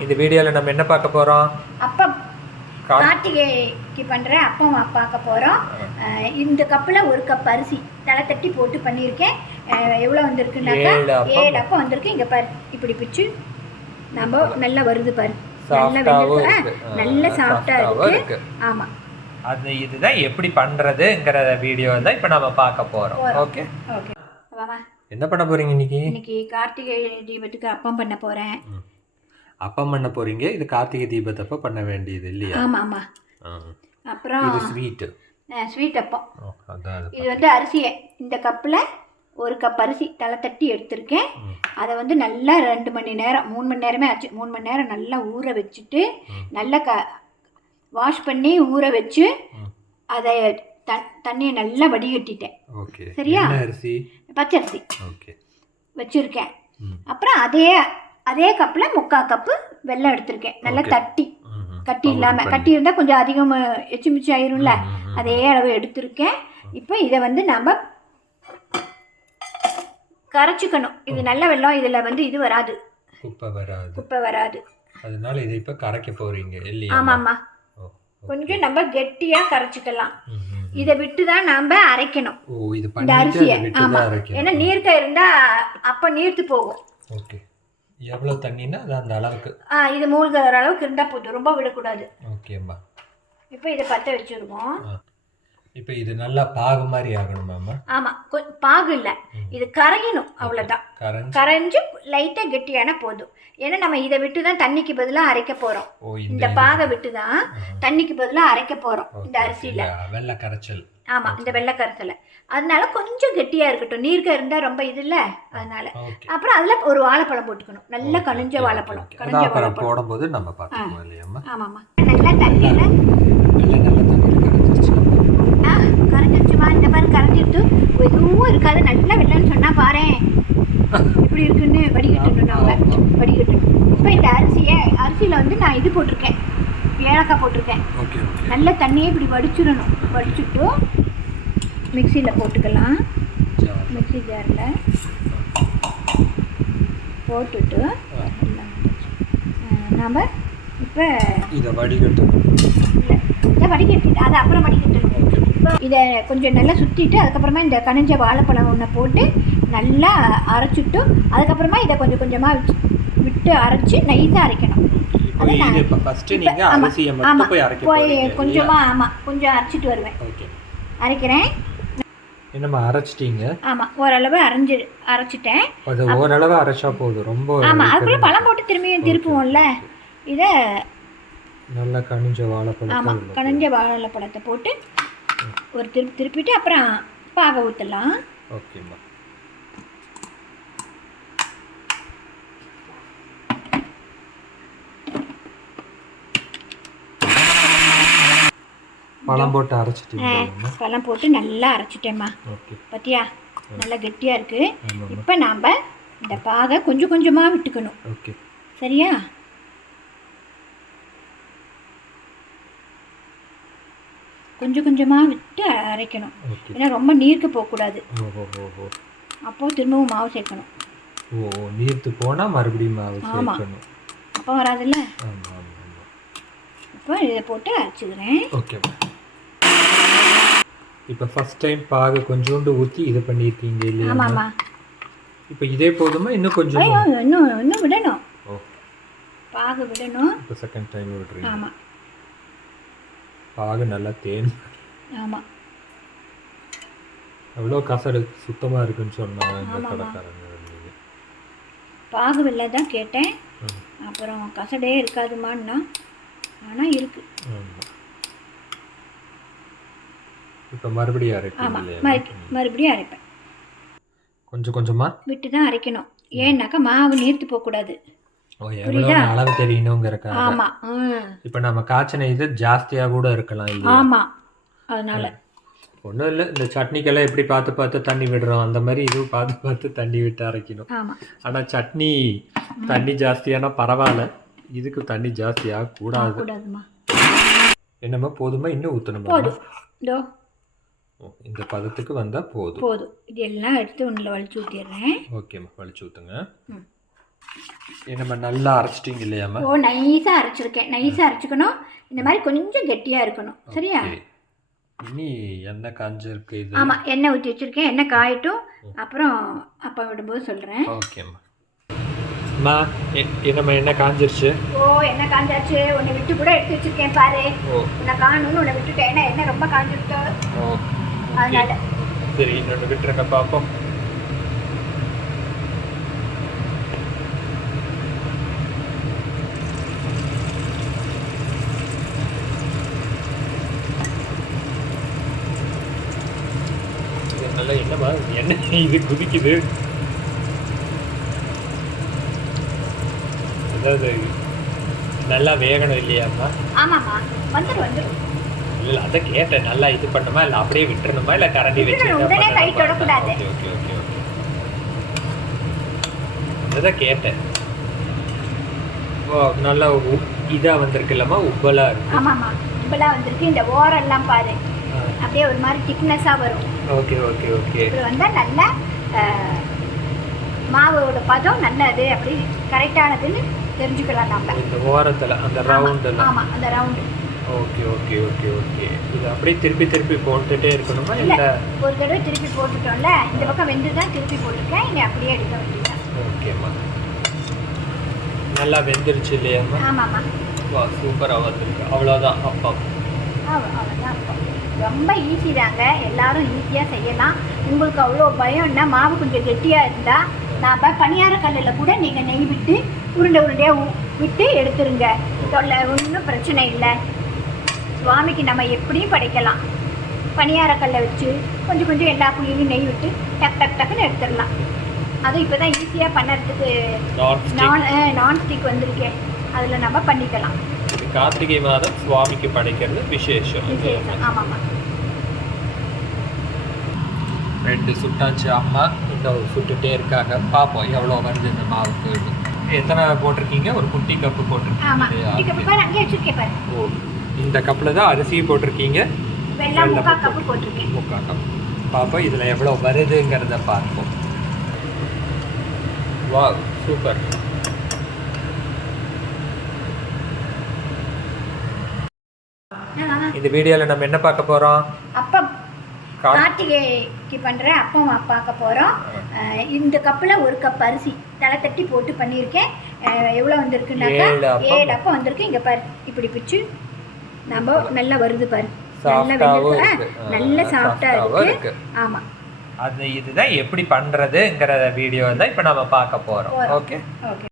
இந்த வீடியோவில் நம்ம என்ன பார்க்க போகிறோம் அப்பம் கா- கார்த்திகைக்கு பண்ணுற அப்பம் பார்க்க போகிறோம் இந்த கப்பில் ஒரு கப் அரிசி தலை தட்டி போட்டு பண்ணியிருக்கேன். எவ்வளோ வந்திருக்குனாக்கா ஏழு அப்பம். வந்திருக்கு. இங்கே பாரு இப்படி பிச்சு நம்ம நல்லா வருது பாரு. நல்லா சாஃப்டாக இருக்கு. ஆமாம் அது இதுதான் எப்படி பண்ணுறதுங்கிற வீடியோ தான் இப்போ நம்ம பார்க்க போகிறோம் போறோம். ஓகே ஓகே என்ன பண்ண போறீங்க இன்னைக்கு? இன்னைக்கு கார்த்திகை தீபத்துக்கு அப்பம் பண்ண போகிறேன் அப்பம் பண்ண போறீங்க இது கார்த்திகை தீபத்தப்ப பண்ண வேண்டியது இல்லையா ஆமாம் ஆமாம். அப்புறம் இது ஸ்வீட்டு ஸ்வீட் அப்பம் இது வந்து அரிசியை இந்த கப்பில் ஒரு கப் அரிசி தலை தட்டி எடுத்திருக்கேன். அதை வந்து நல்லா ரெண்டு மணி நேரம் மூணு மணி நேரமே ஆச்சு மூணு மணி நேரம் நல்லா ஊற வச்சுட்டு. நல்லா க வாஷ் பண்ணி ஊற வச்சு. அதை த தண்ணியை நல்லா வடிகட்டிட்டேன் ஓகே சரியா? பச்சரிசி ஓகே வச்சுருக்கேன். அப்புறம் அதே அதே கப்பில் முக்கால் கப்பு வெல்லம் எடுத்திருக்கேன். நல்லா. தட்டி. கட்டி இல்லாமல். கட்டி இருந்தால் கொஞ்சம் அதிகம் எச்சு மிச்சு ஆயிரும்ல. அதே அளவு எடுத்திருக்கேன். இப்போ இதை வந்து நம்ம கரைச்சிக்கணும். இது நல்ல வெல்லம் இதில் வந்து இது வராது. குப்பை வராது. குப்பை வராது. அதனால இதை இப்ப கரைக்க போறீங்க இல்லையா? ஆமாம்மா. கொஞ்சம் நம்ம கெட்டியாக கரைச்சிக்கலாம். இதை விட்டு தான் நாம் அரைக்கணும். இந்த அரிசியை. ஆமாம் ஏன்னா நீர்க்க இருந்தால் அப்போ நீர்த்து போகும். ஓகே. எவ்வளவு தண்ணின்னா அது அந்த அளவுக்கு. ஆ இது மூழ்கிற அளவுக்கு இருந்தால் போதும். ரொம்ப விடக்கூடாது. ஓகேம்மா இப்போ இதை பற்ற வச்சுருக்கோம் இப்போ இது நல்லா பாகு மாதிரி ஆகணுமாம்மா ஆமாம் பாகு இல்லை. இது கரையணும் அவ்வளோதான் கரைஞ்சி. கரைஞ்சு லைட்டாக கெட்டியான போதும். ஏன்னா நம்ம இதை விட்டு தான் தண்ணிக்கு பதிலாக அரைக்க போகிறோம் இந்த பாகை விட்டு தான் தண்ணிக்கு பதிலாக அரைக்க போகிறோம் இந்த அரிசியில். வெள்ளை கரைச்சல். ஆமாம் இந்த வெள்ளை கரைசலை அதனால கொஞ்சம் கெட்டியாக இருக்கட்டும். நீர்க்க இருந்தால் ரொம்ப இது இல்லை. அதனால. அப்புறம் அதில் ஒரு வாழைப்பழம் போட்டுக்கணும். நல்ல கனிஞ்ச வாழைப்பழம். கனிஞ்ச வாழைப்பழம். போடும்போது நம்ம பார்த்துக்குவோம் இல்லையாம்மா? ஆமாம்மா. நல்லா தண்ணியில் வெள்ளை நல்ல தண்ணியில் ஆ கரைஞ்சிருச்சுமா இந்த மாதிரி கரைஞ்சிருத்து எதுவும் இருக்காது. நல்லா வெள்ளம்னு சொன்னால் பாரேன் எப்படி இருக்குன்னு வடிகட்டணும் நாங்கள் வடிகட்டணும். இப்போ இந்த அரிசியை அரிசியில் வந்து நான் இது போட்டிருக்கேன். ஏலக்காய் போட்டிருக்கேன். நல்ல தண்ணியை இப்படி வடிச்சிடணும். வடிச்சுட்டு மிக்சியில் போட்டுக்கலாம். மிக்ஸி ஜாரில் போட்டுட்டு நாம் இப்போ இதை வடிகட்டு இல்லை இதை வடிகட்டிட்டு அதை அப்புறம் வடிகட்டணும். இப்போ இதை கொஞ்சம் நல்லா சுற்றிட்டு அதுக்கப்புறமா இந்த கனிஞ்ச வாழைப்பழம் ஒன்றை போட்டு நல்லா அரைச்சிட்டு அதுக்கப்புறமா இதை கொஞ்சம் கொஞ்சமாக விட்டு அரைச்சி நைஸாக அரைக்கணும். கொஞ்சமாக ஆமாம் கொஞ்சம் அரைச்சிட்டு வருவேன். ஓகே. அரைக்கிறேன். என்னம்மா அரைச்சிட்டீங்க? ஆமாம் ஓரளவு அரைஞ்சி அரைச்சிட்டேன். அது ஓரளவு அரைச்சா போதும். ரொம்ப ஆமாம் அதுக்குள்ளே பழம் போட்டு திரும்பியும் திருப்புவோம்ல. இதை நல்லா கனிஞ்ச வாழைப்பழத்தை ஆமாம் உள்ள கனிஞ்ச வாழைப்பழத்தை போட்டு ஒரு திருப்பி திருப்பிட்டு அப்புறம் பாகை ஊற்றலாம். ஓகேம்மா. பழம் போட்டு அரைச்சிட்டீங்க பழம் போட்டு நல்லா அரைச்சிட்டேம்மா. பார்த்தியா நல்லா கெட்டியாக இருக்குது ஆமாம்மா. இப்போ நாம் இந்த பாகை கொஞ்சம் கொஞ்சமாக விட்டுக்கணும். ஓகே. சரியா? கொஞ்சம் கொஞ்சமாக விட்டு அரைக்கணும். ஏன்னா ரொம்ப நீர்க்க போகக்கூடாது. அப்போ திரும்பவும் மாவு சேர்க்கணும். ஓ நீர்த்து போனால் மறுபடியும் மாவு. சேர்க்கணும். அப்போ வராதுல்ல? இப்போ இதை போட்டு அரைச்சிக்கிறேன். ஓகே இப்போ ஃபர்ஸ்ட் டைம் பாகு கொஞ்சோண்டு ஊற்றி இது பண்ணியிருக்கீங்க இல்லையா? இப்போ இதே போதுமா? இன்னும் கொஞ்சம்? இன்னும் இன்னும் விடணும். ஓ. பாகு விடணும். இப்போ செகண்ட் டைம் விடுறீங்க. ஆமாம் பாகு நல்லா தேன். ஆமாம் எவ்வளோ கசடு சுத்தமாக இருக்குன்னு சொன்னாங்க இந்த. கடைக்காரங்க. பாகு வெள்ளை தான் கேட்டேன். அப்புறம் கசடே இருக்காதுமான்னா ஆனால் இருக்குது ஆமா. இப்போ மறுபடியும் மறு மறுபடியும் அரைப்பேன். கொஞ்சம் கொஞ்சமா? விட்டு தான் அரைக்கணும். ஏன்னாக்கா மாவு நீர்த்து போகக்கூடாது. அளவு தெரியணுங்கிறக்காக. ஆமாம் ம் இப்போ நம்ம காய்ச்சின இது ஜாஸ்தியாக கூட இருக்கலாம் ஆமாம் அதனால். ஒன்றும் இல்லை இந்த சட்னிக்கெல்லாம் எப்படி பார்த்து பார்த்து தண்ணி விடுறோம்? அந்த மாதிரி இதுவும் பார்த்து பார்த்து தண்ணி விட்டு அரைக்கணும். ஆனால் சட்னி தண்ணி ஜாஸ்தியானா பரவாயில்ல. இதுக்கு தண்ணி ஜாஸ்தியாக கூடாது என்னம்மா போதுமா? இன்னும் ஊற்றணுமா இந்த பதத்துக்கு வந்தால் போதும். போதும். இது எல்லாம் எடுத்து ஒன்றில் வலிச்சு ஊற்றிடுறேன் ஓகேம்மா வலிச்சு ஊற்றுங்க நம்ம நல்லா அரைச்சிட்டிங்க இல்லையாம்மா ஓ நைஸாக அரைச்சிருக்கேன். நைஸாக அரைச்சிக்கணும். இந்த மாதிரி கொஞ்சம் கெட்டியாக இருக்கணும். சரியா. இனி எண்ணெய் காஞ்சிருக்கு இது. ஆமாம் எண்ணெய் ஊற்றி வச்சுருக்கேன். எண்ணெய் காயட்டும். அப்புறம் அப்பா விடும்போது சொல்கிறேன் ஓகேம்மா அம்மா. எ- என்னம்மா எண்ணெய் காஞ்சிருச்சு. ஓ எண்ணெய் காஞ்சாச்சு. உன்னை விட்டு கூட எடுத்து வச்சிருக்கேன் பாரு. ஓ. உன்னை காணும்னு உன்னை விட்டுட்டேன். ஏன்னா எண்ணெய் ரொம்ப காஞ்சிருச்சு ஓ அதனால. சரி இன்னொன்று விட்டுருங்க பார்ப்போம் நல்லா என்னம்மா? எண்ணெய் இது குதிக்குது? அதாவது நல்லா வேகணும் இல்லையாம்மா? ஆமாம்மா. வந்துடும் வந்துடும் இல்ல அத கேட்டேன். நல்லா இது பண்ணுமா? இல்ல அப்படியே விட்டுறணுமா? இல்ல கரண்டி வச்சு இதை உடனே கை பண்ணணுமா? தொடக்கூடாது. ஓகே ஓகே ஓகே அதான் கேட்டேன். நல்லா உ- இதா வந்திருக்குல்லம்மா உப்பலா இருக்கு. ஆமாம்மா. இப்பெல்லாம் வந்திருக்கு. இந்த ஓரெல்லாம் பாரு. அப்படியே ஒரு மாதிரி திக்னஸாக வரும். Okay okay okay. இப்படி வந்தால் நல்ல மாவோட பதம் நல்லது அப்படி கரெக்டானதுன்னு தெரிஞ்சுக்கலாம் நம்ம இந்த ஓரத்துல அந்த ரவுண்டுல ஆமாம் அந்த round okay okay okay okay. இது அப்படியே திருப்பி திருப்பி போட்டுட்டே இருக்கணுமா? இல்ல ஒரு தடவை திருப்பி போட்டுட்டோம்ல இந்த பக்கம் வெந்து தான் திருப்பி போட்டிருக்கேன் இனி அப்படியே எடுக்க வேண்டியதான் ஓகேம்மா. நல்லா வெந்துருச்சு இல்லையாம்மா ஆமாம்மா. வா சூப்பரா வந்திருக்கு. அவ்வளோதான் அவ்வளோ அவ்வளோதான் ரொம்ப ஈஸி தாங்க. எல்லாரும் ஈஸியாக செய்யலாம். உங்களுக்கு அவ்வளோ பயம்னா மாவு கொஞ்சம் கெட்டியாக இருந்தால் நான் பணியார கல்லில் கூட நீங்கள் நெய் விட்டு உருண்டை உருண்டையாக விட்டு எடுத்துருங்க. தொல்லை ஒன்றும் பிரச்சனை இல்லை. சுவாமிக்கு நம்ம எப்படியும் படைக்கலாம். பணியார கல்லை வச்சு கொஞ்சம் கொஞ்சம் எல்லா புள்ளியிலையும் நெய் விட்டு டக் டக் டக்குன்னு எடுத்துடலாம். அதுவும் இப்போ தான் ஈஸியாக பண்ணுறதுக்கு நான்ஸ்டிக் நான் நான்ஸ்டிக் வந்திருக்கேன் அதில் நம்ம பண்ணிக்கலாம். கார்த்திகை மாதம் சுவாமிக்கு படைக்கிறது விசேஷம். விசேஷம். ஆமாம்மா. ரெண்டு சுட்டாச்சு அம்மா. இன்னும் சுட்டுட்டே இருக்காங்க. பார்ப்போம் எவ்வளோ வருது இந்த மாவுக்கு. எத்தனை போட்டிருக்கீங்க? ஒரு குட்டி கப்பு போட்டிருக்கீங்க. ஓ. இந்த கப்பில் தான் அரிசி போட்டிருக்கீங்க? முக்கா கப் பார்ப்போம் இதில் எவ்வளோ வருதுங்கிறத பார்ப்போம். வா சூப்பர் இந்த வீடியோவில் நம்ம என்ன பார்க்க போகிறோம் அப்பம் கார்த்திகைக்கு பண்ணுற அப்பம் பார்க்க போகிறோம் இந்த கப்பில் ஒரு கப் அரிசி தலை தட்டி போட்டு பண்ணியிருக்கேன். எவ்வளோ வந்திருக்குனாக்கா ஏழு அப்பம். வந்திருக்கு. இங்கே பாரு இப்படி பிச்சு. நம்ம நல்லா வருது பாரு. நல்லா நல்ல சாஃப்டாகவும் இருக்கு. ஆமாம் அது இதுதான் எப்படி பண்றதுங்கிற வீடியோ தான் இப்போ நம்ம பார்க்க போறோம். Okay okay